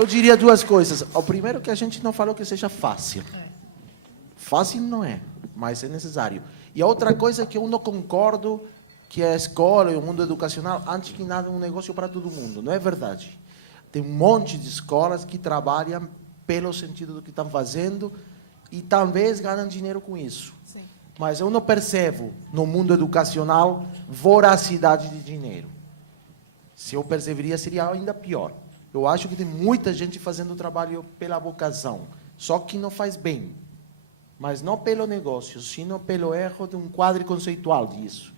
Eu diria duas coisas. O primeiro que a gente não falou que seja fácil. Fácil não é, mas é necessário. E a outra coisa é que eu não concordo que a escola e o mundo educacional, antes que nada, é um negócio para todo mundo. Não é verdade. Tem um monte de escolas que trabalham pelo sentido do que estão fazendo e talvez ganham dinheiro com isso. Sim. Mas eu não percebo no mundo educacional voracidade de dinheiro. Se eu perceberia, seria ainda pior. Eu acho que tem muita gente fazendo trabalho pela vocação, só que não faz bem. Mas não pelo negócio, sino pelo erro de um quadro conceitual disso.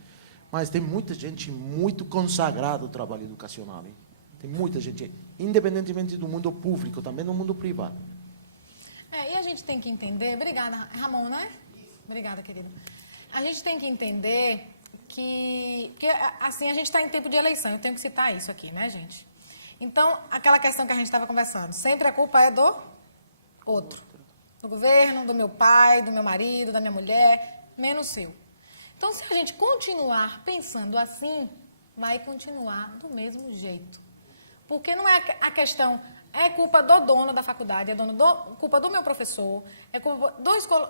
Mas tem muita gente muito consagrada ao trabalho educacional. Hein? Tem muita gente, independentemente do mundo público, também do mundo privado. E a gente tem que entender... Obrigada, Ramon, né? Obrigada, querido. A gente tem que entender que assim, a gente está em tempo de eleição. Eu tenho que citar isso aqui, né, gente? Então, aquela questão que a gente estava conversando, sempre a culpa é do outro. Do governo, do meu pai, do meu marido, da minha mulher, menos seu. Então, se a gente continuar pensando assim, vai continuar do mesmo jeito. Porque não é a questão, é culpa do dono da faculdade, é culpa do meu professor, é culpa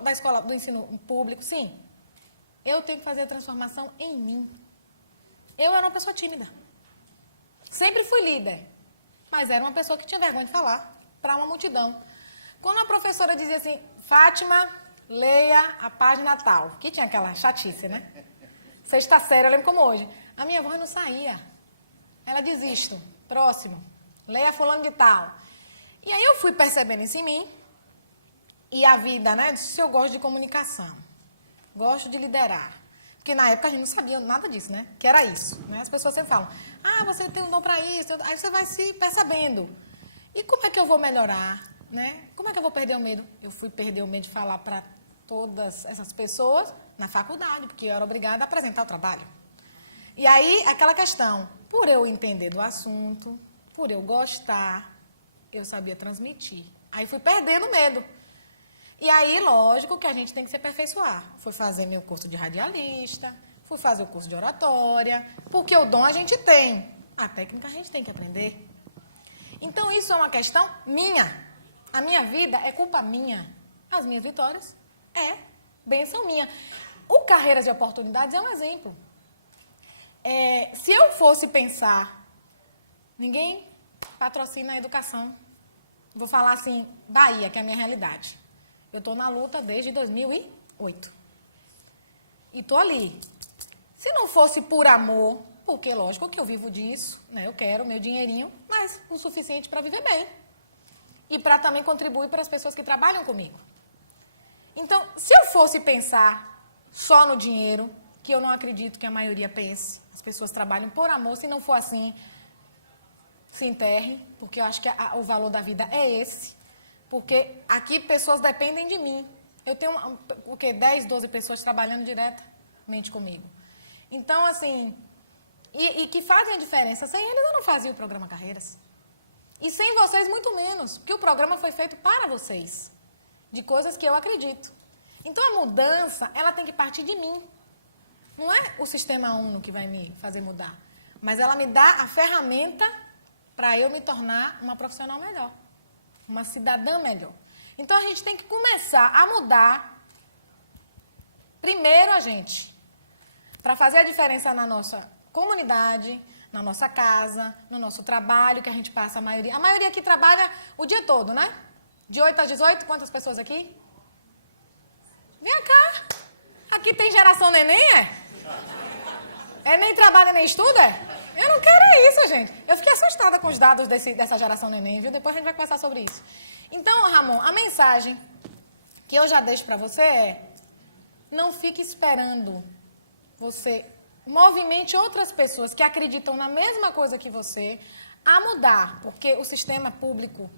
da escola, do ensino público. Sim, eu tenho que fazer a transformação em mim. Eu era uma pessoa tímida. Sempre fui líder, mas era uma pessoa que tinha vergonha de falar para uma multidão. Quando a professora dizia assim, Fátima, leia a página tal, que tinha aquela chatice, né? Sexta série, eu lembro como hoje. A minha voz não saía. Ela desisto. Próximo. Leia fulano de tal. E aí eu fui percebendo isso em mim. E a vida, né? Se eu gosto de comunicação. Gosto de liderar. Porque na época a gente não sabia nada disso, né? Que era isso. Né? As pessoas sempre falam, você tem um dom para isso. Aí você vai se percebendo. E como é que eu vou melhorar? Né? Como é que eu vou perder o medo? Eu fui perder o medo de falar para todas essas pessoas na faculdade, porque eu era obrigada a apresentar o trabalho. E aí, aquela questão, por eu entender do assunto, por eu gostar, eu sabia transmitir. Aí fui perdendo medo. E aí, lógico que a gente tem que se aperfeiçoar. Fui fazer meu curso de radialista, fui fazer o curso de oratória, porque o dom a gente tem, a técnica a gente tem que aprender. Então, isso é uma questão minha. A minha vida é culpa minha. As minhas vitórias é bênção minha. O Carreiras de Oportunidades é um exemplo. Se eu fosse pensar, ninguém patrocina a educação. Vou falar assim, Bahia, que é a minha realidade. Eu estou na luta desde 2008. E estou ali. Se não fosse por amor, porque lógico que eu vivo disso, né? Eu quero meu dinheirinho, mas o suficiente para viver bem. E para também contribuir para as pessoas que trabalham comigo. Então, se eu fosse pensar só no dinheiro, que eu não acredito que a maioria pense, as pessoas trabalham por amor, se não for assim, se enterre, porque eu acho que o valor da vida é esse, porque aqui pessoas dependem de mim. Eu tenho, 10, 12 pessoas trabalhando diretamente comigo. Então, assim, e que fazem a diferença. Sem eles eu não fazia o programa Carreiras. E sem vocês, muito menos, porque o programa foi feito para vocês, de coisas que eu acredito. Então, a mudança, ela tem que partir de mim. Não é o Sistema Uno que vai me fazer mudar, mas ela me dá a ferramenta para eu me tornar uma profissional melhor, uma cidadã melhor. Então, a gente tem que começar a mudar, primeiro a gente, para fazer a diferença na nossa comunidade, na nossa casa, no nosso trabalho, que a gente passa a maioria. A maioria aqui trabalha o dia todo, né? De 8 às 18, quantas pessoas aqui? Vem cá. Aqui tem geração neném, nem trabalha, nem estuda, Eu não quero isso, gente. Eu fiquei assustada com os dados dessa geração neném, viu? Depois a gente vai conversar sobre isso. Então, Ramon, a mensagem que eu já deixo para você é: não fique esperando você... Movimente outras pessoas que acreditam na mesma coisa que você a mudar, porque o sistema público,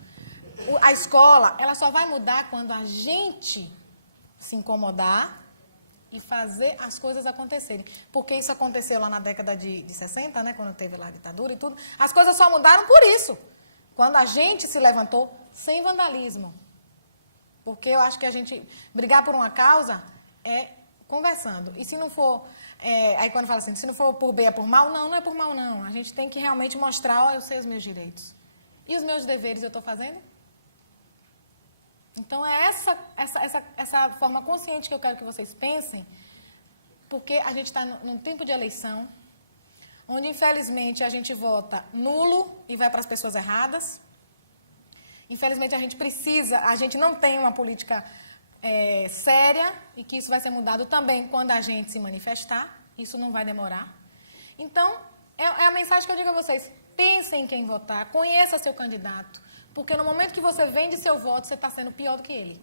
a escola, ela só vai mudar quando a gente se incomodar e fazer as coisas acontecerem. Porque isso aconteceu lá na década de 60, né, quando teve lá a ditadura e tudo. As coisas só mudaram por isso. Quando a gente se levantou sem vandalismo. Porque eu acho que a gente brigar por uma causa é conversando. E se não for... aí quando fala assim, se não for por bem é por mal, não é por mal não. A gente tem que realmente mostrar, eu sei os meus direitos. E os meus deveres eu estou fazendo? Então, é essa forma consciente que eu quero que vocês pensem, porque a gente está num tempo de eleição, onde, infelizmente, a gente vota nulo e vai para as pessoas erradas. Infelizmente, a gente não tem uma política séria, e que isso vai ser mudado também quando a gente se manifestar. Isso não vai demorar. Então, é a mensagem que eu digo a vocês. Pensem em quem votar, conheça seu candidato, porque no momento que você vende seu voto, você está sendo pior do que ele.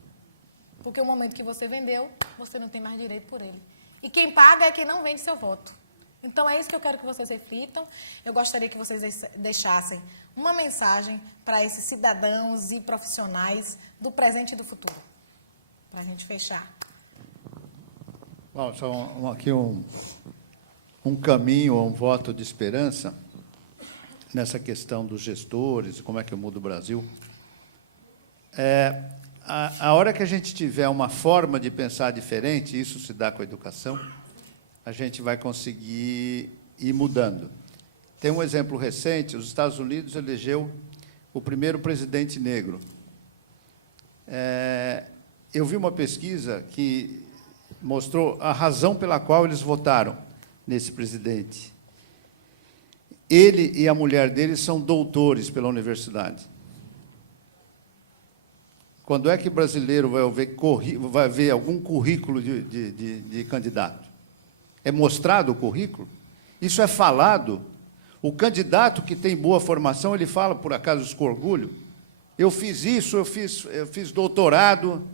Porque o momento que você vendeu, você não tem mais direito por ele. E quem paga é quem não vende seu voto. Então, é isso que eu quero que vocês reflitam. Eu gostaria que vocês deixassem uma mensagem para esses cidadãos e profissionais do presente e do futuro, para a gente fechar. Bom, só aqui um caminho, um voto de esperança nessa questão dos gestores, como é que muda o Brasil. A hora que a gente tiver uma forma de pensar diferente, isso se dá com a educação, a gente vai conseguir ir mudando. Tem um exemplo recente, os Estados Unidos elegeu o primeiro presidente negro. Eu vi uma pesquisa que mostrou a razão pela qual eles votaram nesse presidente. Ele e a mulher dele são doutores pela universidade. Quando é que brasileiro vai ver algum currículo de candidato? É mostrado o currículo? Isso é falado? O candidato que tem boa formação, ele fala, por acaso, isso com orgulho? Eu fiz isso, eu fiz doutorado.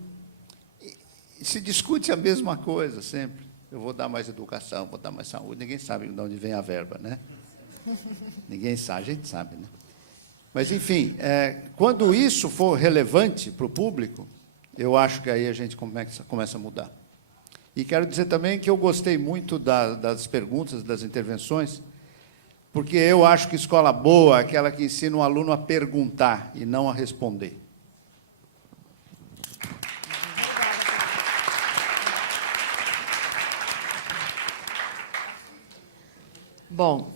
E se discute a mesma coisa sempre. Eu vou dar mais educação, vou dar mais saúde. Ninguém sabe de onde vem a verba, né? Ninguém sabe, a gente sabe, né? Mas, enfim, quando isso for relevante para o público, eu acho que aí a gente começa a mudar. E quero dizer também que eu gostei muito das perguntas, das intervenções, porque eu acho que escola boa é aquela que ensina o aluno a perguntar e não a responder. Bom,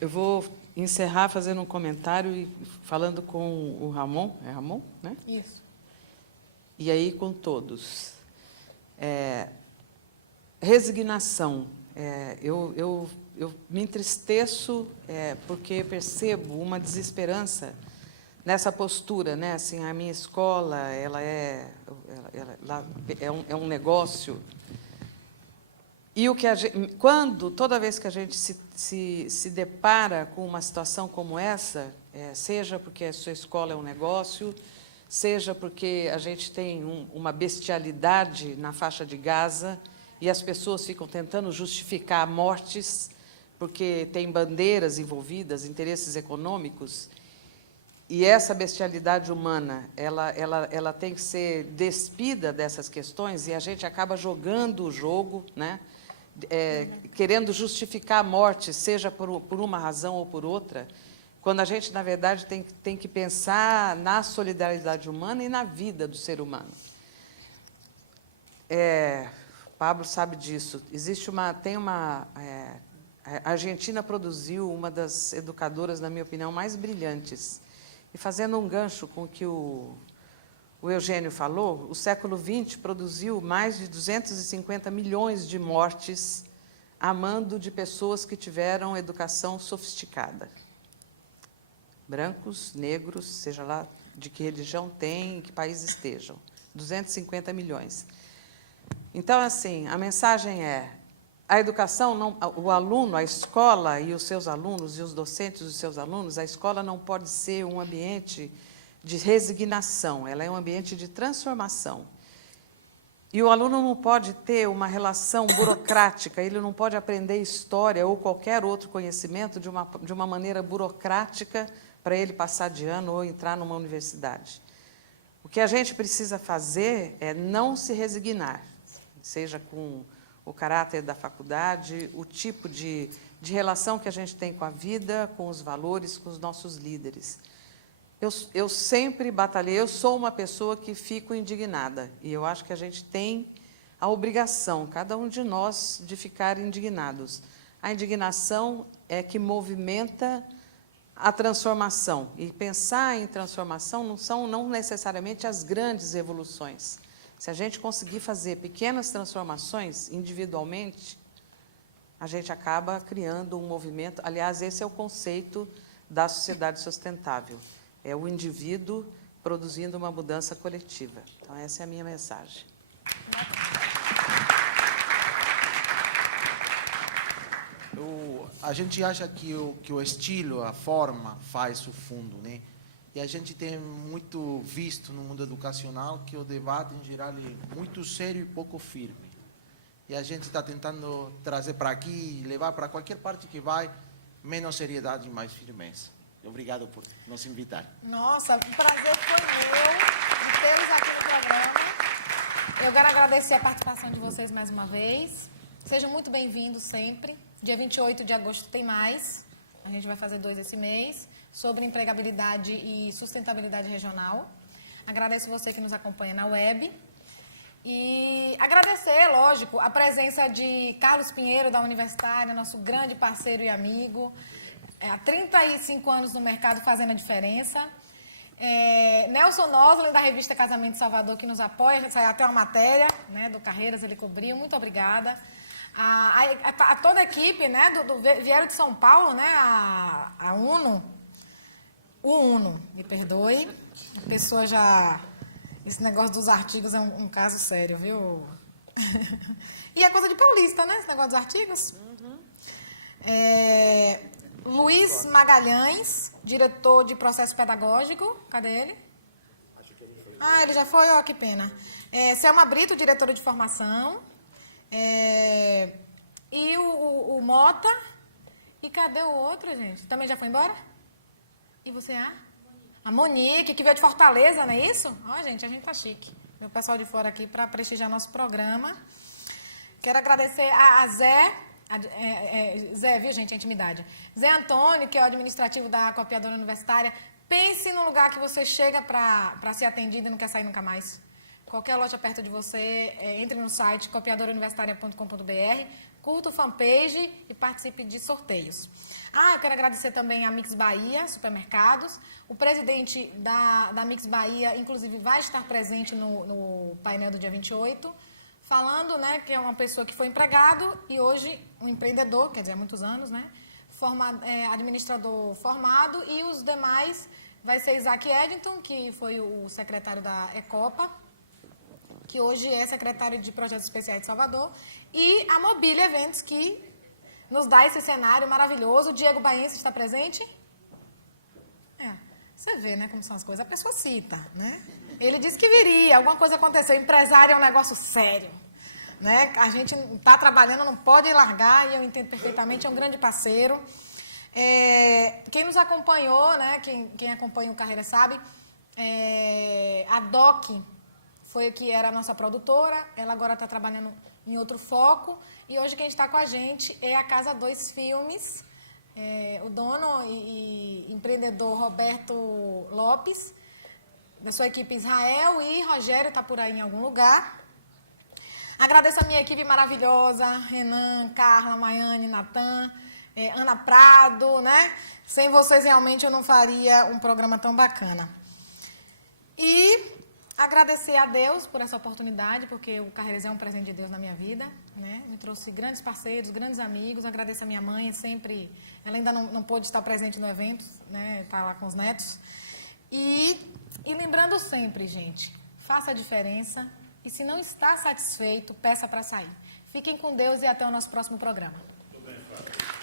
eu vou encerrar fazendo um comentário e falando com o Ramon. É Ramon, né? Isso. E aí com todos. Resignação. Eu me entristeço porque percebo uma desesperança nessa postura, né? Assim, a minha escola, ela é um negócio. E toda vez que a gente se depara com uma situação como essa, seja porque a sua escola é um negócio, seja porque a gente tem uma bestialidade na faixa de Gaza e as pessoas ficam tentando justificar mortes porque tem bandeiras envolvidas, interesses econômicos, e essa bestialidade humana, ela tem que ser despida dessas questões, e a gente acaba jogando o jogo, né? Querendo justificar a morte, seja por uma razão ou por outra, quando a gente, na verdade, tem que pensar na solidariedade humana e na vida do ser humano. Pablo sabe disso. A Argentina produziu uma das educadoras, na minha opinião, mais brilhantes. E fazendo um gancho com o que o Eugênio falou, o século XX produziu mais de 250 milhões de mortes a mando de pessoas que tiveram educação sofisticada. Brancos, negros, seja lá de que religião tem, em que país estejam. 250 milhões. Então, assim, a mensagem a educação, o aluno, a escola e os seus alunos, e os docentes dos seus alunos, a escola não pode ser um ambiente de resignação, ela é um ambiente de transformação. E o aluno não pode ter uma relação burocrática, ele não pode aprender história ou qualquer outro conhecimento de uma maneira burocrática para ele passar de ano ou entrar numa universidade. O que a gente precisa fazer é não se resignar, seja com o caráter da faculdade, o tipo de relação que a gente tem com a vida, com os valores, com os nossos líderes. Eu sempre batalhei, eu sou uma pessoa que fico indignada, e eu acho que a gente tem a obrigação, cada um de nós, de ficar indignados. A indignação é que movimenta a transformação. E pensar em transformação não necessariamente as grandes revoluções. Se a gente conseguir fazer pequenas transformações individualmente, a gente acaba criando um movimento. Aliás, esse é o conceito da sociedade sustentável. É o indivíduo produzindo uma mudança coletiva. Então, essa é a minha mensagem. A gente acha que o estilo, a forma, faz o fundo, né? E a gente tem muito visto no mundo educacional que o debate, em geral, é muito sério e pouco firme. E a gente está tentando trazer para aqui, levar para qualquer parte que vai, menos seriedade e mais firmeza. Obrigado por nos invitar. Nossa, o prazer foi meu de tê-los aqui no programa. Eu quero agradecer a participação de vocês mais uma vez. Sejam muito bem-vindos sempre. Dia 28 de agosto tem mais. A gente vai fazer 2 esse mês, sobre empregabilidade e sustentabilidade regional. Agradeço você que nos acompanha na web. E agradecer, lógico, a presença de Carlos Pinheiro, da Universitária, nosso grande parceiro e amigo. Há 35 anos no mercado fazendo a diferença. Nelson Noslin, da revista Casamento de Salvador, que nos apoia. Saiu até uma matéria, né, do Carreiras, ele cobriu. Muito obrigada. A toda a equipe, né, vieram de São Paulo, né, a UNO, me perdoe. A pessoa já... Esse negócio dos artigos é um caso sério, viu? E é coisa de paulista, né, esse negócio dos artigos? Uhum. Luiz Magalhães, diretor de processo pedagógico. Cadê ele? Ele já foi? Ó, que pena. Selma Brito, diretora de formação. E o Mota. E cadê o outro, gente? Também já foi embora? E você, a Monique, que veio de Fortaleza, não é isso? Ó, gente, a gente tá chique. Meu pessoal de fora aqui para prestigiar nosso programa. Quero agradecer a Zé. Zé, viu, gente, a intimidade. Zé Antônio, que é o administrativo da copiadora universitária. Pense no lugar que você chega para ser atendido e não quer sair nunca mais. Qualquer loja perto de você, entre no site copiadorauniversitaria.com.br, curta o fanpage e participe de sorteios. Eu quero agradecer também a Mix Bahia, supermercados. O presidente da Mix Bahia, inclusive, vai estar presente no painel do dia 28, falando, né, que é uma pessoa que foi empregado e hoje um empreendedor, quer dizer, há muitos anos, né, administrador formado, e os demais vai ser Isaac Eddington, que foi o secretário da Ecopa, que hoje é secretário de Projetos Especiais de Salvador, e a Mobília Eventos, que nos dá esse cenário maravilhoso. O Diego Baense está presente? Você vê, né, como são as coisas. A pessoa cita, né? Ele disse que viria, alguma coisa aconteceu. Empresário é um negócio sério, né? A gente está trabalhando, não pode largar, e eu entendo perfeitamente, é um grande parceiro. Quem nos acompanhou, né, quem acompanha o Carreira sabe, a DOC foi que era a nossa produtora, ela agora está trabalhando em outro foco, e hoje quem está com a gente é a Casa 2 Filmes, o dono e empreendedor Roberto Lopes, da sua equipe Israel, e Rogério está por aí em algum lugar. Agradeço a minha equipe maravilhosa, Renan, Carla, Maiane, Natan, Ana Prado, né? Sem vocês realmente eu não faria um programa tão bacana. E agradecer a Deus por essa oportunidade, porque o Carreiras é um presente de Deus na minha vida, né? Me trouxe grandes parceiros, grandes amigos. Agradeço a minha mãe, sempre... Ela ainda não pôde estar presente no evento, né? Está lá com os netos. E lembrando sempre, gente, faça a diferença. E se não está satisfeito, peça para sair. Fiquem com Deus e até o nosso próximo programa. Muito bem, Fábio.